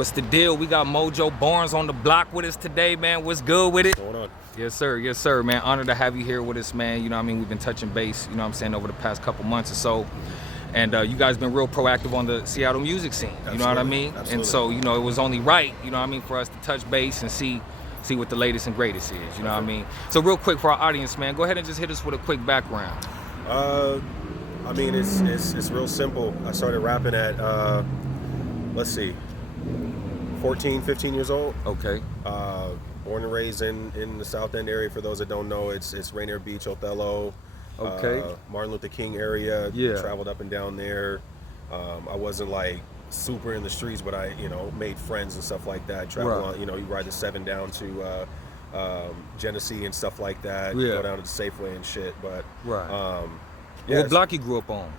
What's the deal? We got Mojo Barnes on the block with us today, man. What's good with it? What's going on? Yes, sir, man. Honored to have you here with us, man. You know what I mean? We've been touching base, you know what I'm saying, over the past couple months or so. And you guys been real proactive on the Seattle music scene, you know what I mean? Absolutely. And so, you know, it was only right, you know what I mean, for us to touch base and see what the latest and greatest is, you know what I mean? So real quick for our audience, man, go ahead and just hit us with a quick background. I mean, it's real simple. I started rapping at, 14, 15 years old. Okay. Born and raised in the South End area. For those that don't know, it's Rainier Beach, Othello. Okay. Martin Luther King area. Yeah. Traveled up and down there. I wasn't like super in the streets, but I, made friends and stuff like that. Travel on, you ride the 7 down to Genesee and stuff like that. Yeah. Go down to the Safeway and shit. But right. yeah. What block you grew up on?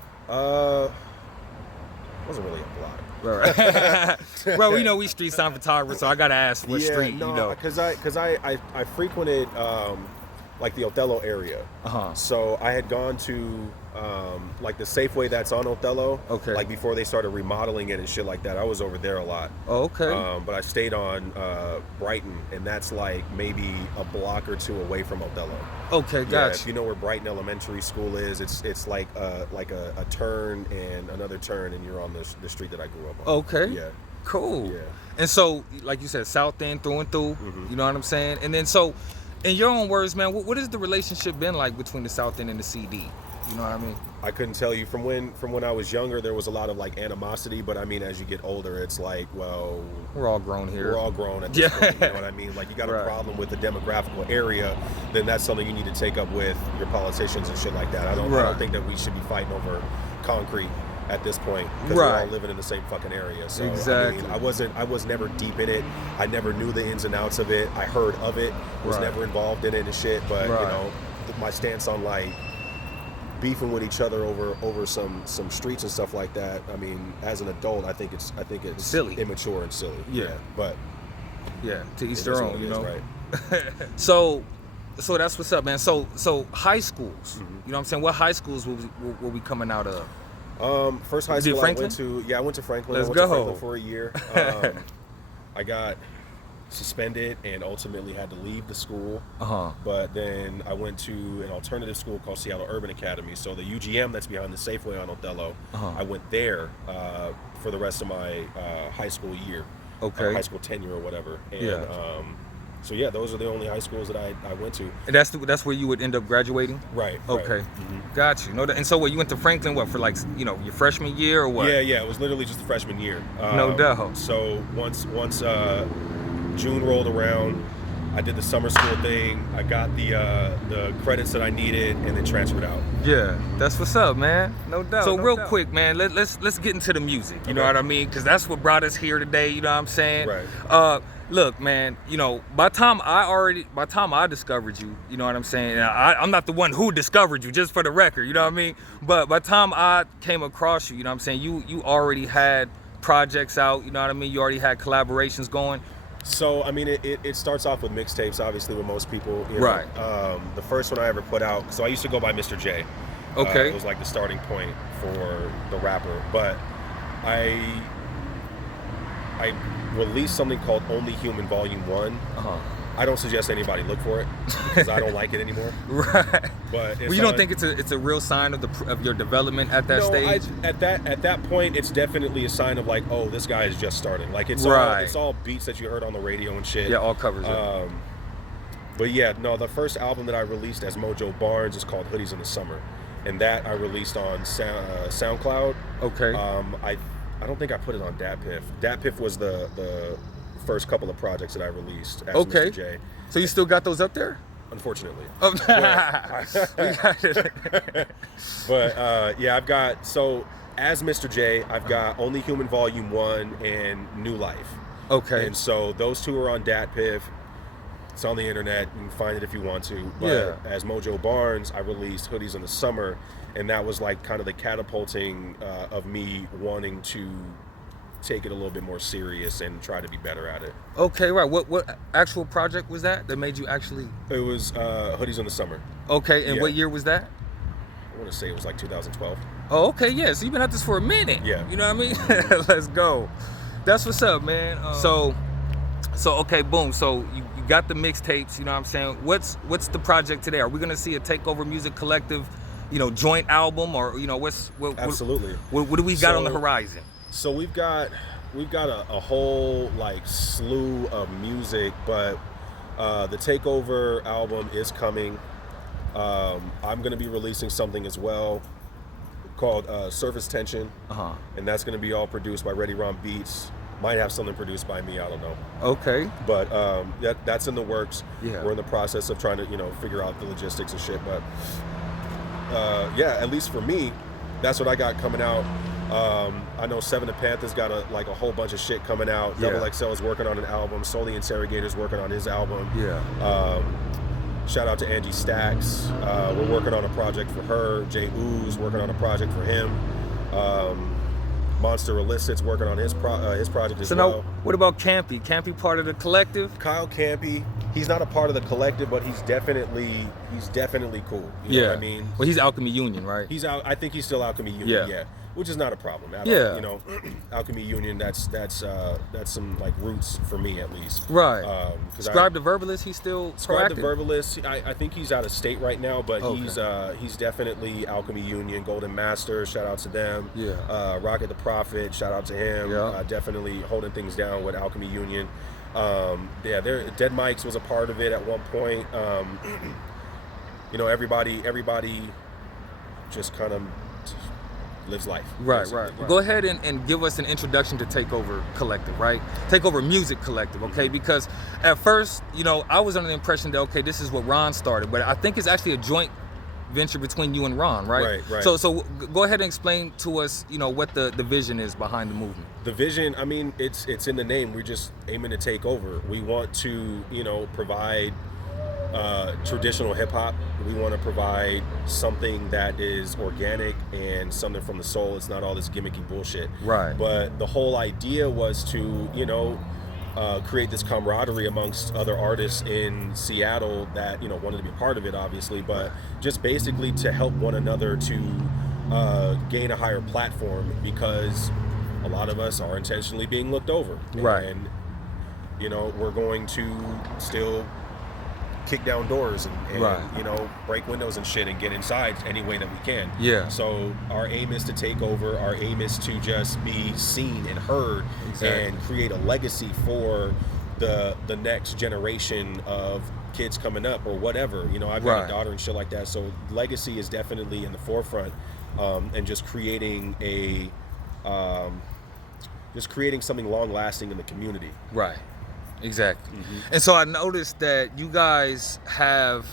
Wasn't really a block. Right. Well, we street sign photographers, so I gotta ask what street, because I frequented like the Othello area. So I had gone to like the Safeway that's on Othello. Okay. Like before they started remodeling it and shit like that. I was over there a lot. Oh, okay. But I stayed on Brighton, and that's like maybe a block or two away from Othello. Okay, gotcha. If you know where Brighton Elementary School is, it's like a turn and another turn, and you're on the street that I grew up on. Okay. Yeah. Cool. Yeah. And so, like you said, South End through and through. Mm-hmm. You know what I'm saying? And then, so, in your own words, man, what has the relationship been like between the South End and the CD? You know what I mean? I couldn't tell you. From when I was younger, there was a lot of like animosity, but I mean, as you get older, it's like, well, we're all grown here. We're all grown at this point, you know what I mean? Like, you got a problem with the demographical area, then that's something you need to take up with your politicians and shit like that. I don't think that we should be fighting over concrete at this point, because we're all living in the same fucking area. So exactly. I mean, I was never deep in it. I never knew the ins and outs of it. I heard of it, was never involved in it and shit. But my stance on like beefing with each other over some streets and stuff like that. I mean, as an adult, I think it's silly, immature and silly. Yeah. But to each their own, you know. Right. So that's what's up, man. So high schools. You know what I'm saying? What high schools were we coming out of? First high school I went to, I went to Franklin. Let's I went go. to Franklin for a year. I got suspended and ultimately had to leave the school. But then I went to an alternative school called Seattle Urban Academy. So the UGM that's behind the Safeway on Othello, I went there for the rest of my high school year. Okay. High school tenure or whatever. And so yeah, those are the only high schools that I went to. And that's where you would end up graduating? Right. Okay. Right. Mm-hmm. Got you. And so you went to Franklin, what, for like, your freshman year or what? Yeah, it was literally just the freshman year. No doubt. So once June rolled around, I did the summer school thing. I got the credits that I needed, and then transferred out. Yeah, that's what's up, man. No doubt. So real quick, man, let's get into the music. You know what I mean? Because that's what brought us here today. You know what I'm saying? Right. Look, man. By the time I discovered you, you know what I'm saying. I'm not the one who discovered you, just for the record. You know what I mean? But by the time I came across you, you know what I'm saying. You already had projects out. You know what I mean? You already had collaborations going. So, I mean, it starts off with mixtapes, obviously, with most people. Right. The first one I ever put out, so I used to go by Mr. J. Okay. It was like the starting point for the rapper. But I released something called Only Human Volume 1. I don't suggest anybody look for it, because I don't like it anymore. Right. But you don't think it's a real sign of your development at that stage? At that point, it's definitely a sign of like, oh, this guy is just starting. Like it's all beats that you heard on the radio and shit. Yeah, all covers it. But yeah, no, the first album that I released as Mojo Barnes is called Hoodies in the Summer, and that I released on SoundCloud. Okay. I don't think I put it on DatPiff. DatPiff was the first couple of projects that I released as Mr. J. So you still got those up there? Unfortunately. But yeah, I've got, so as Mr. J, I've got Only Human Volume 1 and New Life. Okay. And so those two are on DatPiff. It's on the internet. You can find it if you want to. But as Mojo Barnes, I released Hoodies in the Summer, and that was like kind of the catapulting of me wanting to take it a little bit more serious and try to be better at it. Okay, right. What actual project was that made you actually? It was Hoodies in the Summer. Okay, and what year was that? I want to say it was like 2012. Oh, okay, yeah. So you've been at this for a minute. Yeah. You know what I mean? Let's go. That's what's up, man. So okay, boom. So you got the mixtapes. You know what I'm saying? What's the project today? Are we gonna see a Takeover Music Collective, joint album, or what? Absolutely. What do we got on the horizon? So we've got a whole like slew of music, but the Takeover album is coming. I'm gonna be releasing something as well called Surface Tension, and that's gonna be all produced by Ready Ron Beats. Might have something produced by me, I don't know. Okay. But that's in the works. Yeah. We're in the process of trying to figure out the logistics and shit. But at least for me, that's what I got coming out. I know Seven the Panthers got a whole bunch of shit coming out. Yeah. Double XL is working on an album. Soul the Interrogator's working on his album. Yeah. Shout out to Angie Stacks. We're working on a project for her. Jay Ooze working on a project for him. Monster Illicit's working on his project as well. So now, what about Campy? Campy part of the collective? Kyle Campy, he's not a part of the collective, but he's definitely cool. You know what I mean? Well, he's Alchemy Union, right? He's out. I think he's still Alchemy Union. Yeah. Which is not a problem at all. Alchemy Union. That's some like roots for me at least. Right. Scribe the Verbalist. He's still Scribe the Verbalist. I think he's out of state right now, but he's definitely Alchemy Union. Golden Master. Shout out to them. Yeah. Rocket the Prophet. Shout out to him. Yeah. Definitely holding things down with Alchemy Union. Dead Mics was a part of it at one point. Everybody just kind of lives life. Right. Go ahead and give us an introduction to Takeover Collective, right? Takeover Music Collective, okay? Because at first, I was under the impression that, okay, this is what Ron started, but I think it's actually a joint venture between you and Ron, right? Right. So go ahead and explain to us, what the vision is behind the movement. The vision, I mean, it's in the name. We're just aiming to take over. We want to, provide traditional hip hop. We want to provide something that is organic and something from the soul. It's not all this gimmicky bullshit. Right. But the whole idea was to, create this camaraderie amongst other artists in Seattle that, wanted to be part of it, obviously, but just basically to help one another to gain a higher platform, because a lot of us are intentionally being looked over. Right. And, we're going to still kick down doors and break windows and shit and get inside any way that we can. Yeah. So our aim is to take over. Our aim is to just be seen and heard and create a legacy for the next generation of kids coming up or whatever. I've got a daughter and shit like that. So legacy is definitely in the forefront, and just creating something long lasting in the community. Right. Exactly. Mm-hmm. And so I noticed that you guys have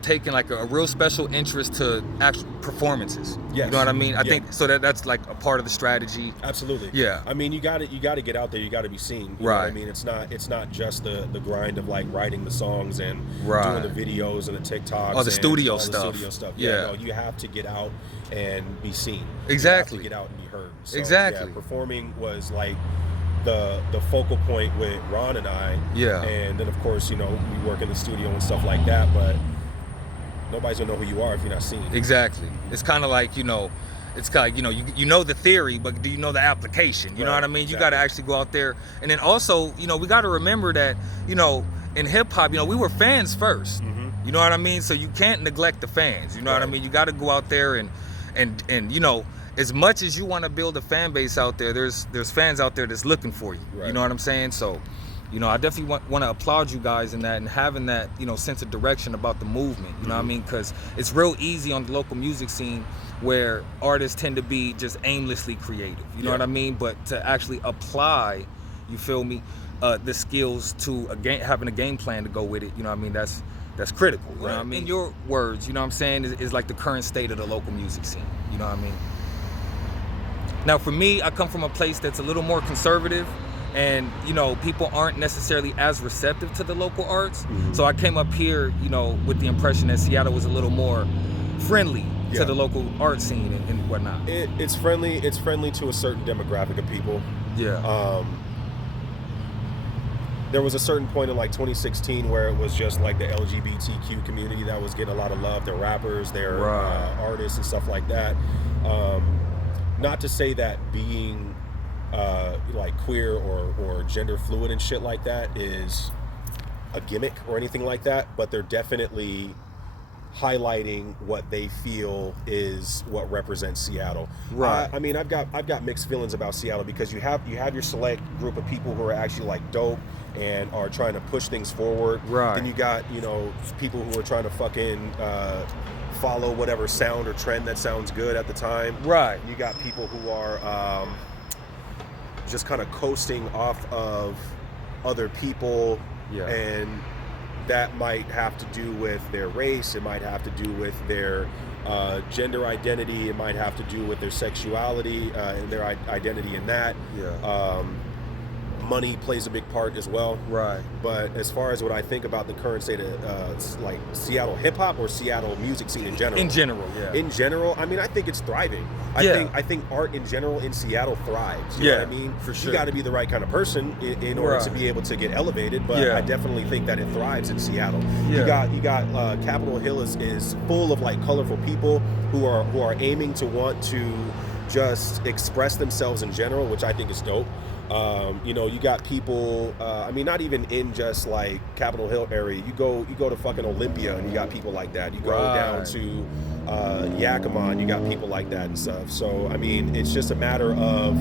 taken like a real special interest to actual performances. Yes. You know what I mean? I think so that's like a part of the strategy. Absolutely. Yeah. I mean, you got to get out there. You got to be seen. You know what I mean? It's not just the grind of like writing the songs and doing the videos and the TikToks. Oh, the studio stuff. The studio stuff. Yeah. No, you have to get out and be seen. Exactly. You have to get out and be heard. So, exactly. Yeah, performing was like the focal point with Ron and I. Yeah. And then of course, we work in the studio and stuff like that, but nobody's gonna know who you are if you're not seen. Exactly. It's kind of like, it's kind of, you know the theory, but do you know the application? You know what I mean? Exactly. You got to actually go out there. And then also, we got to remember that, in hip hop, we were fans first. Mm-hmm. You know what I mean? So you can't neglect the fans. You know what I mean? You got to go out there and as much as you want to build a fan base out there, there's fans out there that's looking for you. Right. You know what I'm saying? So, I definitely want to applaud you guys in that and having that, sense of direction about the movement. You know what I mean? Because it's real easy on the local music scene where artists tend to be just aimlessly creative. You know what I mean? But to actually apply, you feel me, the skills to having a game plan to go with it. You know what I mean? That's critical. You know what I mean? In your words, you know what I'm saying, is like the current state of the local music scene. You know what I mean? Now, for me, I come from a place that's a little more conservative, and people aren't necessarily as receptive to the local arts. Mm-hmm. So I came up here, with the impression that Seattle was a little more friendly to the local art scene and whatnot. It's friendly. It's friendly to a certain demographic of people. Yeah. There was a certain point in like 2016 where it was just like the LGBTQ community that was getting a lot of love. Their rappers, their artists and stuff like that. Not to say that being like queer or gender fluid and shit like that is a gimmick or anything like that, but they're definitely highlighting what they feel is what represents Seattle. Right. I mean, I've got mixed feelings about Seattle, because you have your select group of people who are actually like dope and are trying to push things forward. Right. Then you got, you know, people who are trying to fucking follow whatever sound or trend that sounds good at the time. Right. You got people who are just kind of coasting off of other people. Yeah. And that might have to do with their race, it might have to do with their gender identity, it might have to do with their sexuality and their identity in that. Yeah. Money plays a big part as well. Right. But as far as what I think about the current state of like Seattle hip hop or Seattle music scene in general. In general, yeah. In general, I mean, I think it's thriving. I think art in general in Seattle thrives. You know what I mean? For sure. You got to be the right kind of person in order to be able to get elevated. But I definitely think that it thrives in Seattle. Yeah. You got Capitol Hill is full of like colorful people who are aiming to want to just express themselves in general, which I think is dope. You know, you got people, I mean, not even in just like Capitol Hill area. You go to fucking Olympia and you got people like that. You go down to Yakima and you got people like that and stuff. So, I mean, it's just a matter of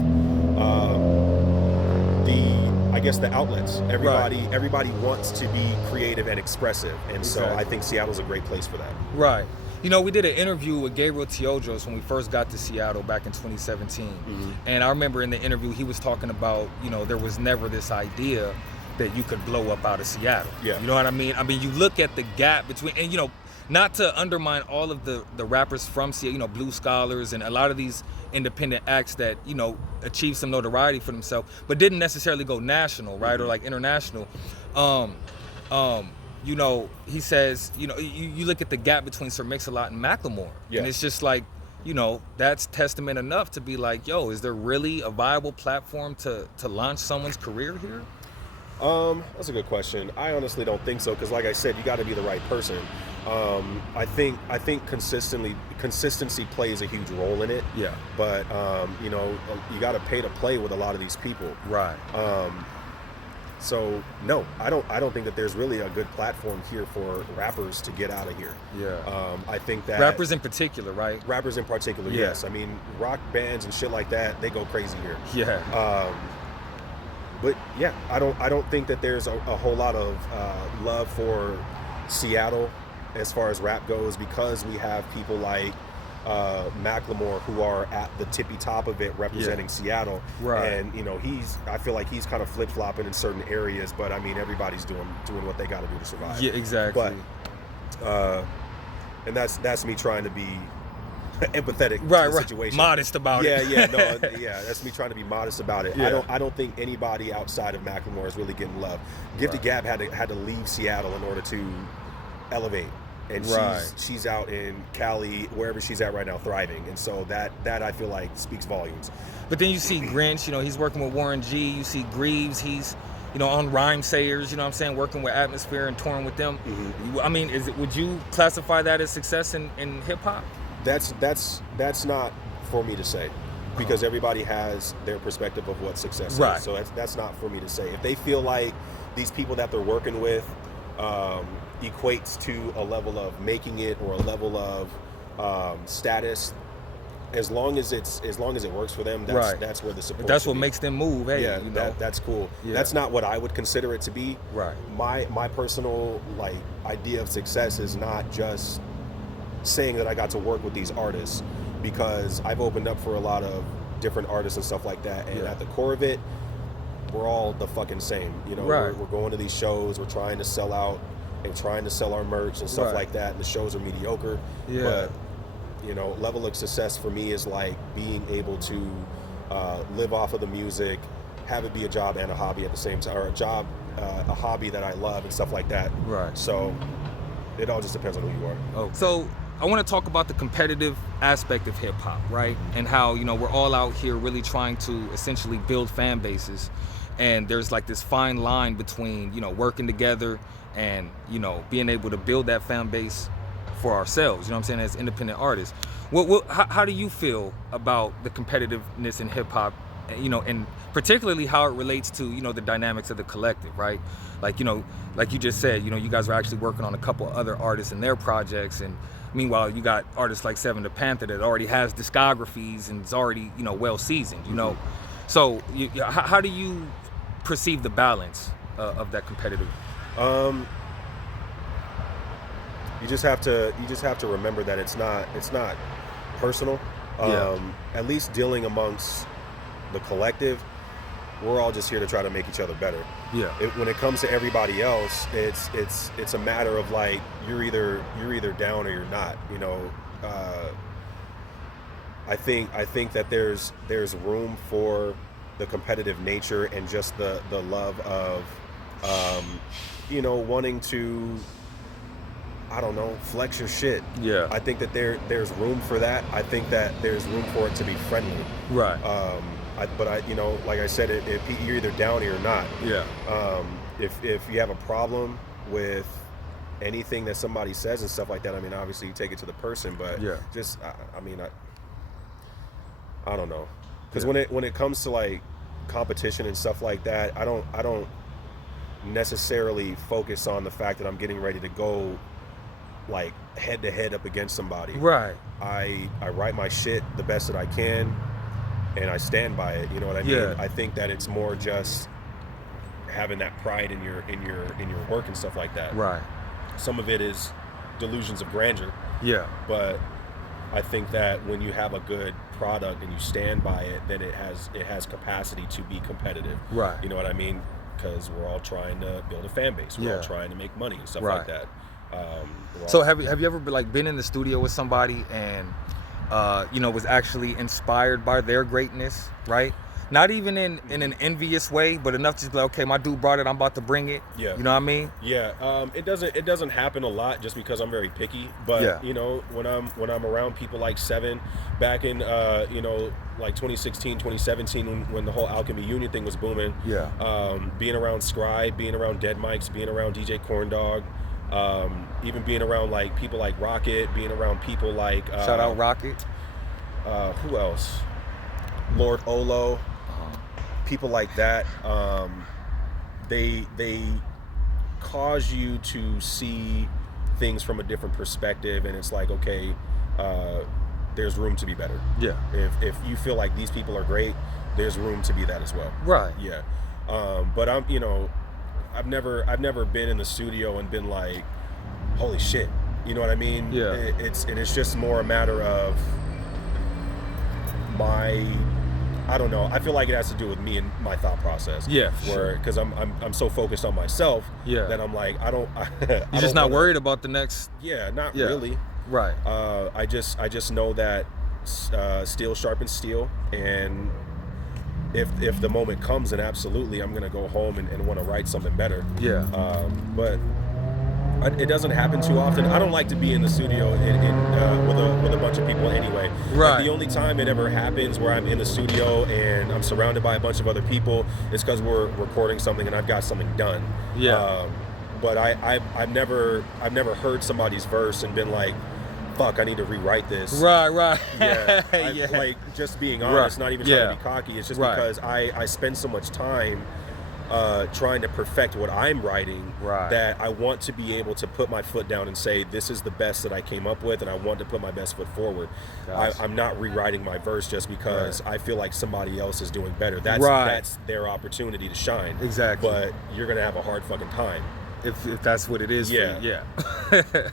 the outlets. Everybody wants to be creative and expressive. And so I think Seattle's a great place for that. Right. You know, we did an interview with Gabriel Teodros when we first got to Seattle back in 2017. Mm-hmm. And I remember in the interview, he was talking about, you know, there was never this idea that you could blow up out of Seattle. Yeah. You know what I mean? I mean, you look at the gap between, and, you know, not to undermine all of the rappers from Seattle, you know, Blue Scholars and a lot of these independent acts that, you know, achieved some notoriety for themselves, but didn't necessarily go national, right? Mm-hmm. Or like international. You know, he says, you know, you look at the gap between Sir Mix-a-Lot and Macklemore, and it's just like, you know, that's testament enough to be like, yo, is there really a viable platform to launch someone's career here? That's a good question. I honestly don't think so, because like I said, you got to be the right person. I think consistency plays a huge role in it. Yeah. But you know, you got to pay to play with a lot of these people. Right. So no, I don't think that there's really a good platform here for rappers to get out of here. Yeah. I think that rappers in particular, right? Rappers in particular, yes. I mean, rock bands and shit like that, they go crazy here. Yeah. But yeah, I don't think that there's a whole lot of love for Seattle as far as rap goes, because we have people like Macklemore who are at the tippy top of it representing Seattle. Right. And you know, I feel like he's kind of flip-flopping in certain areas, but I mean, everybody's doing what they got to do to survive. Yeah, exactly. But and that's me trying to be empathetic to the situation. Modest about it. That's me trying to be modest about it. I don't think anybody outside of Macklemore is really getting love. Gifted Gab had to leave Seattle in order to elevate. And she's out in Cali, wherever she's at right now, thriving. And so that I feel like speaks volumes. But then you see Grinch, you know, he's working with Warren G. You see Greaves, he's, you know, on Rhyme Sayers, you know what I'm saying, working with Atmosphere and touring with them. Mm-hmm. I mean, would you classify that as success in hip hop? That's not for me to say, because everybody has their perspective of what success is. So that's not for me to say. If they feel like these people that they're working with equates to a level of making it or a level of status, as long as it works for them, that's where the support. That's what makes them move. Hey, yeah, you know? that's cool. Yeah. That's not what I would consider it to be. Right. My personal like idea of success is not just saying that I got to work with these artists, because I've opened up for a lot of different artists and stuff like that, and at the core of it, we're all the fucking same. You know, we're going to these shows, we're trying to sell out and trying to sell our merch and stuff like that, and the shows are mediocre. Yeah. But you know, level of success for me is like being able to live off of the music, have it be a job and a hobby at the same time, or a hobby that I love and stuff like that. Right. So it all just depends on who you are. Oh. So I want to talk about the competitive aspect of hip hop, right? And how, you know, we're all out here really trying to essentially build fan bases. And there's like this fine line between, you know, working together and, you know, being able to build that fan base for ourselves, you know what I'm saying, as independent artists. How do you feel about the competitiveness in hip hop you know, and particularly how it relates to, you know, the dynamics of the collective, right? Like, you know, like you just said, you know, you guys are actually working on a couple other artists and their projects, and meanwhile, you got artists like Seven the Panther that already has discographies and is already, you know, well seasoned, you know. So, how do you perceive the balance of that competitive? You just have to remember that it's not personal. At least dealing amongst the collective, we're all just here to try to make each other better. Yeah. When it comes to everybody else, it's a matter of like you're either down or you're not. You know, I think that there's room for the competitive nature and just the love of you know, wanting to, I don't know, flex your shit. Yeah. I think that there's room for that. I think that there's room for it to be friendly. Right. But you know, like I said, if you're either down or you're not. Yeah. If you have a problem with anything that somebody says and stuff like that, I mean, obviously you take it to the person, but yeah. Just, I don't know. Because when it comes to like competition and stuff like that, I don't necessarily focus on the fact that I'm getting ready to go like head to head up against somebody. Right. I write my shit the best that I can, and I stand by it. You know what I mean? Yeah. I think that it's more just having that pride in your work and stuff like that. Right. Some of it is delusions of grandeur. Yeah. But I think that when you have a good product and you stand by it, then it has capacity to be competitive. Right. You know what I mean? Because we're all trying to build a fan base. We're all trying to make money and stuff like that. So have you ever been in the studio with somebody and you know, was actually inspired by their greatness, right? Not even in an envious way, but enough to be like, okay, my dude brought it, I'm about to bring it. Yeah. You know what I mean? Yeah. It doesn't happen a lot just because I'm very picky. But you know, when I'm around people like Seven, back in you know, like 2016, 2017, when the whole Alchemy Union thing was booming. Yeah. Being around Scribe, being around Dead Mics, being around DJ Corndog, even being around like people like Rocket, being around people like shout out Rocket. Who else? Lord Olo. People like that, they cause you to see things from a different perspective, and it's like, okay, there's room to be better. Yeah. If you feel like these people are great, there's room to be that as well. Right. Yeah. But I'm, you know, I've never been in the studio and been like, holy shit, you know what I mean? Yeah. It's just more a matter of I don't know. I feel like it has to do with me and my thought process. Yeah, where because I'm so focused on myself. Yeah. That I'm like You're just not worried about the next. Yeah, not really. Right. I just know that steel sharpens steel, and if the moment comes, then absolutely I'm gonna go home and want to write something better. Yeah. But it doesn't happen too often. I don't like to be in the studio with a bunch of people anyway. Right. Like the only time it ever happens where I'm in the studio and I'm surrounded by a bunch of other people is because we're recording something and I've got something done. Yeah. But I've never heard somebody's verse and been like, fuck, I need to rewrite this. Right. Yeah. Like, just being honest, not even trying to be cocky. It's just because I spend so much time trying to perfect what I'm writing, that I want to be able to put my foot down and say, this is the best that I came up with, and I want to put my best foot forward. I'm not rewriting my verse just because I feel like somebody else is doing better. That's their opportunity to shine. Exactly. But you're going to have a hard fucking time. If that's what it is. Yeah.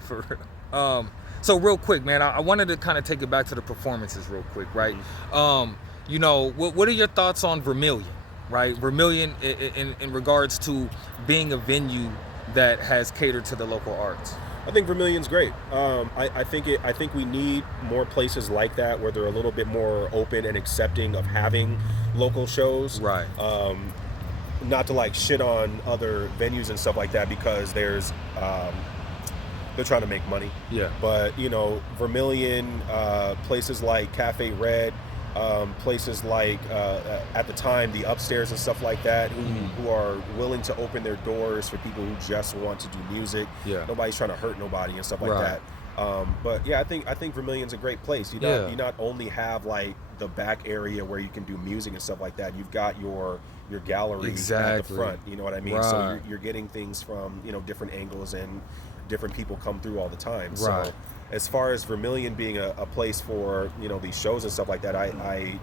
For real. So real quick, man, I wanted to kind of take it back to the performances real quick, right? Mm-hmm. You know, what are your thoughts on Vermilion? Right, Vermilion in regards to being a venue that has catered to the local arts. I think Vermilion's great. I think we need more places like that where they're a little bit more open and accepting of having local shows. Right. Not to like shit on other venues and stuff like that because they're trying to make money. Yeah. But you know, Vermilion, places like Cafe Red. Places like at the time the Upstairs and stuff like that who are willing to open their doors for people who just want to do music. Yeah. Nobody's trying to hurt nobody and stuff like that. But yeah, I think Vermilion's a great place. You not only have like the back area where you can do music and stuff like that. You've got your gallery at the front. You know what I mean? Right. So you're getting things from different angles, and different people come through all the time. Right. So as far as Vermilion being a place for these shows and stuff like that, I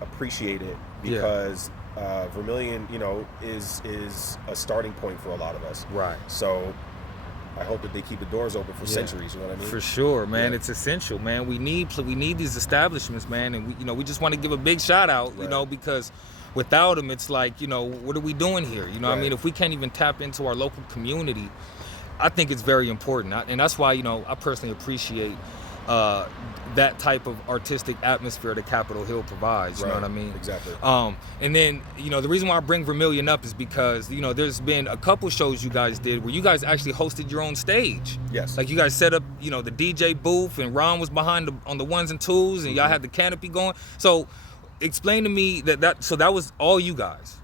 appreciate it because Vermilion is a starting point for a lot of us. Right. So I hope that they keep the doors open for centuries. You know what I mean? For sure, man. It's essential, man. We need these establishments, man, and we just want to give a big shout out, because without them, it's like, what are we doing here? I mean, if we can't even tap into our local community, I think it's very important, and that's why I personally appreciate that type of artistic atmosphere that Capitol Hill provides. You know what I mean? Exactly. And then the reason why I bring Vermilion up is because there's been a couple shows you guys did where you guys actually hosted your own stage. Yes. Like you guys set up the DJ booth, and Ron was behind on the ones and twos, and y'all had the canopy going. So explain to me that was all you guys.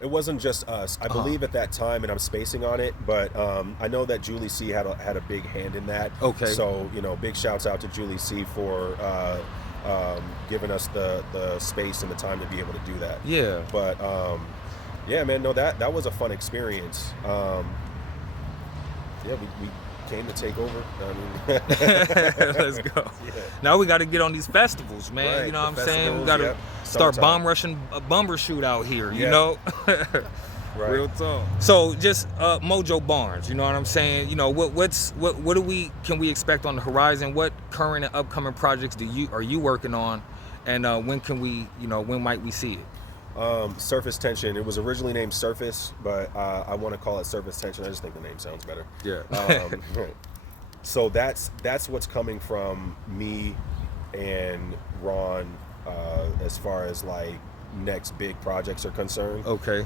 It wasn't just us. I believe at that time, and I'm spacing on it, but I know that Julie C had a big hand in that. Okay. So big shouts out to Julie C for giving us the space and the time to be able to do that. Yeah. But yeah, man, no, that was a fun experience. Yeah, we came to take over. I mean, let's go. Yeah. Now we got to get on these festivals, man. Right, you know what I'm saying? We got to start bomb rushing a bumper shoot out here, you know? Right. Real talk. So just Mojo Barnes, you know what I'm saying? What can we expect on the horizon? What current and upcoming projects are you working on? And when might we see it? Surface Tension. It was originally named Surface, but I want to call it Surface Tension. I just think the name sounds better. Yeah. So that's what's coming from me and Ron as far as like next big projects are concerned. Okay.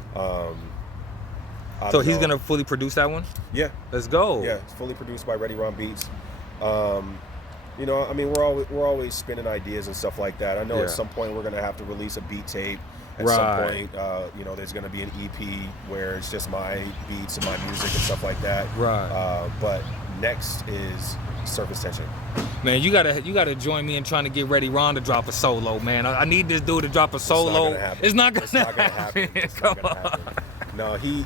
So he's gonna fully produce that one? Yeah. Let's go. Yeah, it's fully produced by Ready Ron Beats. I mean, we're always spinning ideas and stuff like that. I know at some point we're gonna have to release a beat tape. At some point, there's going to be an EP where it's just my beats and my music and stuff like that. Right. But next is Surface Tension. Man, you gotta join me in trying to get Ready Ron to drop a solo, man. I need this dude to drop a solo. It's not gonna happen. Come on. No, he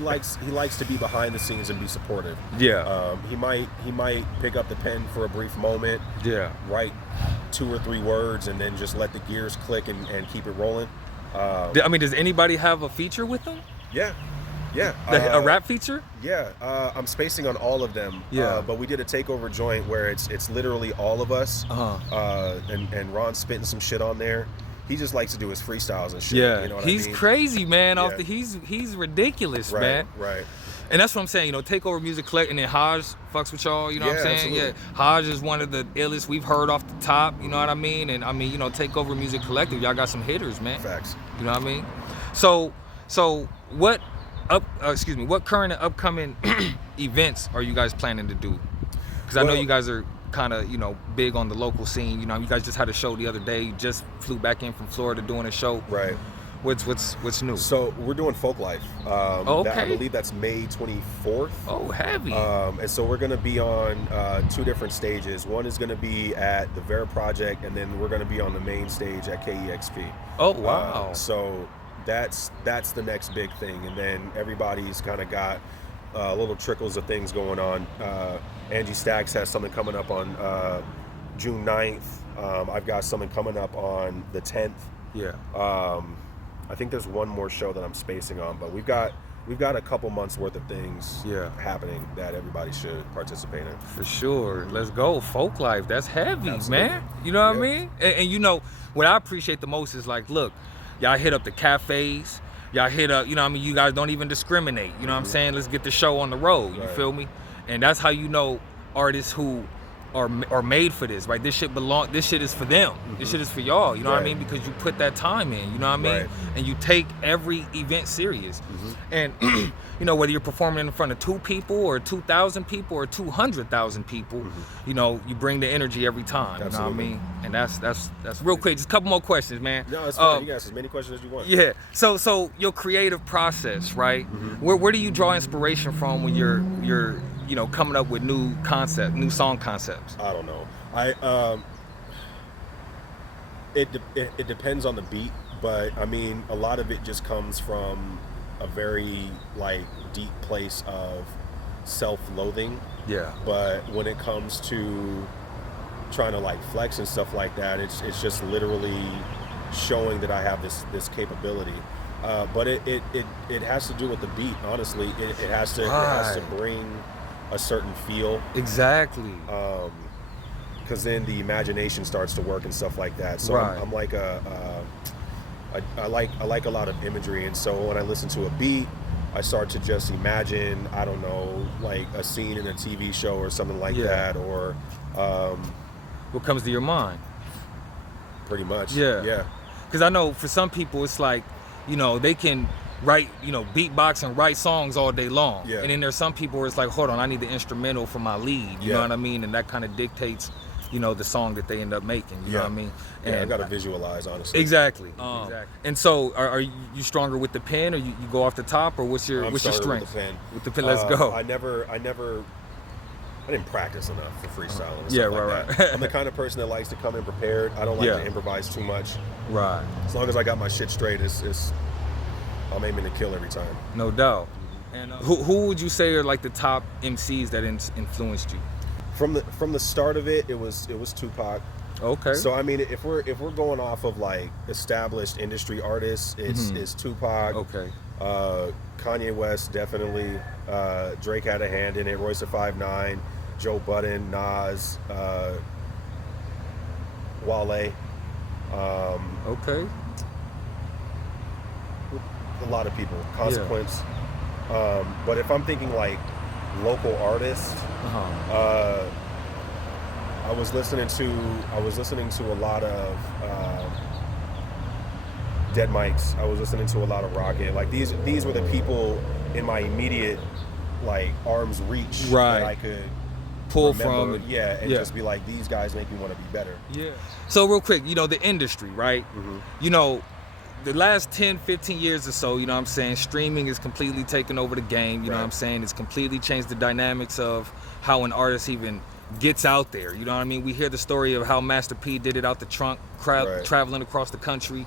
likes to be behind the scenes and be supportive. Yeah. He might pick up the pen for a brief moment. Yeah. Write 2 or 3 words and then just let the gears click and keep it rolling. I mean, does anybody have a feature with them? Yeah. Yeah. A rap feature? Yeah. I'm spacing on all of them. Yeah. But we did a takeover joint where it's literally all of us. And Ron's spitting some shit on there. He just likes to do his freestyles and shit. Yeah. You know what he's I mean? Crazy, man. Yeah. He's ridiculous, man. Right. And that's what I'm saying, Takeover Music Collect, and then Haj fucks with y'all, you know what I'm saying? Absolutely. Yeah, Haj is one of the illest we've heard off the top, you know what I mean? And I mean, Takeover Music Collective, y'all got some hitters, man. Facts. You know what I mean? So what current and upcoming events are you guys planning to do? Because I know you guys are kind of, big on the local scene. You guys just had a show the other day. You just flew back in from Florida doing a show. Right. What's new? So we're doing Folk Life. Okay. I believe that's May 24th. Oh, heavy. And so we're going to be on 2 different stages. One is going to be at the Vera Project, and then we're going to be on the main stage at KEXP. Oh, wow. So that's the next big thing. And then everybody's kind of got little trickles of things going on. Angie Stacks has something coming up on June 9th. I've got something coming up on the 10th. Yeah. I think there's one more show that I'm spacing on, but we've got a couple months worth of things happening that everybody should participate in. For sure. Let's go. Folk Life. That's heavy, absolutely, man. You know what I mean? And what I appreciate the most is like, look, y'all hit up the cafes. Y'all hit up, you guys don't even discriminate. You know what I'm saying? Let's get the show on the road. You feel me? And that's how artists who are made for this, right? This shit is for them. Mm-hmm. This shit is for y'all, you know what I mean? Because you put that time in, you know what I mean? Right. And you take every event serious. Mm-hmm. And, whether you're performing in front of 2 people or 2,000 people or 200,000 people, mm-hmm, you bring the energy every time. Absolutely. You know what I mean? And that's real quick. Just a couple more questions, man. No, it's fine. You can ask as many questions as you want. Yeah. So your creative process, right? Mm-hmm. Where do you draw inspiration from when you're coming up with new song concepts? I don't know. It depends on the beat, but I mean, a lot of it just comes from a very like deep place of self-loathing. Yeah. But when it comes to trying to like flex and stuff like that, it's just literally showing that I have this capability. But it has to do with the beat. Honestly, it has to bring a certain feel. Exactly. Because then the imagination starts to work and stuff like that. So right. I'm like I like a lot of imagery, and so when I listen to a beat, I start to just imagine, I don't know, like a scene in a TV show or something like that, or what comes to your mind? Pretty much. Yeah. Because I know for some people it's like, they can write, beatbox and write songs all day long. Yeah. And then there's some people where it's like, hold on, I need the instrumental for my lead. You know what I mean? And that kind of dictates, the song that they end up making. You know what I mean? And I gotta visualize, honestly. Exactly. Exactly. And so, are you stronger with the pen, or you go off the top, or what's your strength? With the pen. With the pen. Let's go. I didn't practice enough for freestyling. And Yeah, stuff like right. that. I'm the kind of person that likes to come in prepared. I don't like to improvise too much. Right. As long as I got my shit straight, I'm aiming to kill every time. No doubt. And who would you say are like the top MCs that influenced you? From the start of it, it was Tupac. Okay. So I mean, if we're going off of like established industry artists, it's Tupac. Okay. Kanye West, definitely. Drake had a hand in it. Royce the 5'9", Joe Budden, Nas, Wale. Okay. A lot of people. Consequence. Yeah. But if I'm thinking like local artists, I was listening to a lot of Dead Mics. I was listening to a lot of Rocket. Like these were the people in my immediate like arm's reach that I could pull remember, from. and just be like, these guys make me want to be better. Yeah. So real quick, the industry, right? Mm-hmm. The last 10, 15 years or so, streaming is completely taken over the game, you know what I'm saying? It's completely changed the dynamics of how an artist even gets out there, you know what I mean? We hear the story of how Master P did it out the trunk, traveling across the country.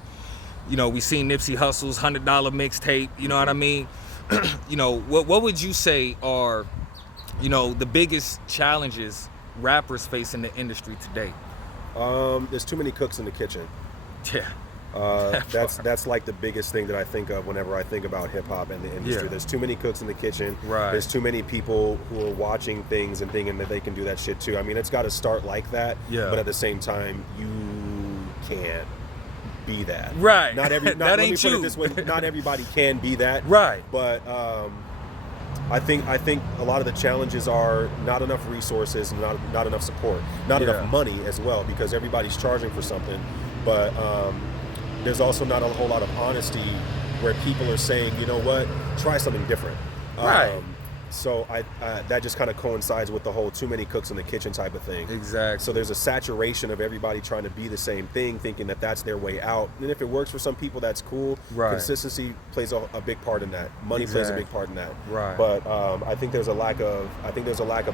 We seen Nipsey Hussle's $100 mixtape, you know what I mean? What would you say are, the biggest challenges rappers face in the industry today? There's too many cooks in the kitchen. Yeah. That's like the biggest thing that I think of whenever I think about hip hop and the industry. There's too many cooks in the kitchen. Right. There's too many people who are watching things and thinking that they can do that shit too. I mean, it's got to start like that. Yeah. But at the same time, you can't be that. Right. Not that let ain't me put you. it this way. Not everybody can be that. Right. But I think a lot of the challenges are not enough resources, not enough support, not enough money as well, because everybody's charging for something. But there's also not a whole lot of honesty where people are saying, you know what, try something different. Right. So that just kind of coincides with the whole too many cooks in the kitchen type of thing. Exactly. So there's a saturation of everybody trying to be the same thing, thinking that that's their way out. And if it works for some people, that's cool. Right. Consistency plays a big part in that. Money plays a big part in that. Right. But I think there's a lack of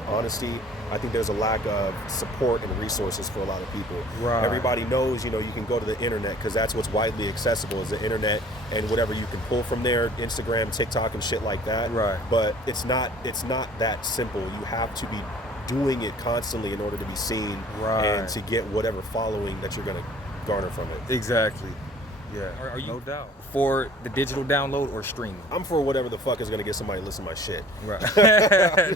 honesty. I think there's a lack of support and resources for a lot of people. Right. Everybody knows, you can go to the internet because that's what's widely accessible is the internet and whatever you can pull from there, Instagram, TikTok, and shit like that. Right. But it's not that simple. You have to be doing it constantly in order to be seen and to get whatever following that you're going to garner from it. Exactly. Yeah. Are you no doubt for the digital download or streaming? I'm for whatever the fuck is going to get somebody to listen to my shit. Right.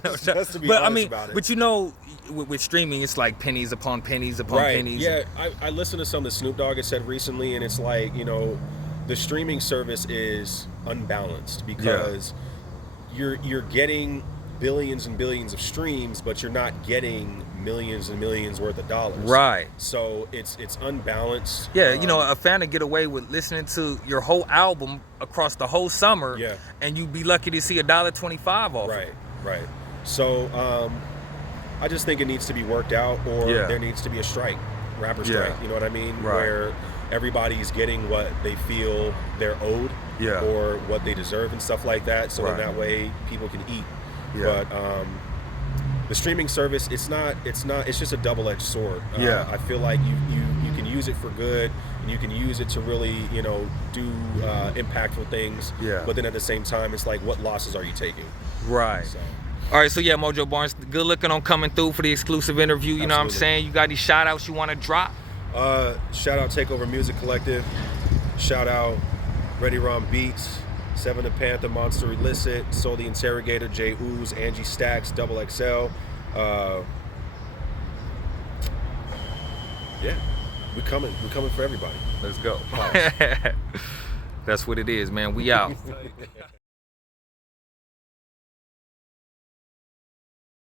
just to be honest about it. But with streaming, it's like pennies upon pennies upon pennies. Yeah. I listened to something that Snoop Dogg had said recently, and it's like, the streaming service is unbalanced because you're getting billions and billions of streams, but you're not getting millions and millions worth of dollars. Right. So it's unbalanced. Yeah, a fan would get away with listening to your whole album across the whole summer, and you'd be lucky to see $1.25 off. Right, right. So I just think it needs to be worked out, or there needs to be a strike, rapper strike. You know what I mean? Right. Where everybody's getting what they feel they're owed, or what they deserve and stuff like that. So in that way, people can eat. But the streaming service, it's just a double-edged sword. Yeah. I feel like you can use it for good, and you can use it to really, do impactful things. Yeah. But then at the same time, it's like, what losses are you taking? Right. So. All right, so yeah, Mojo Barnes, good looking on coming through for the exclusive interview. You know what I'm saying? You got any shout outs you want to drop? Shout out Takeover Music Collective. Shout out Ready Ron Beats, Seven the Panther, Monster Illicit, Soul the Interrogator, Jay Ooze, Angie Stacks, Double XL. Yeah, we're coming for everybody. Let's go. That's what it is, man. We out.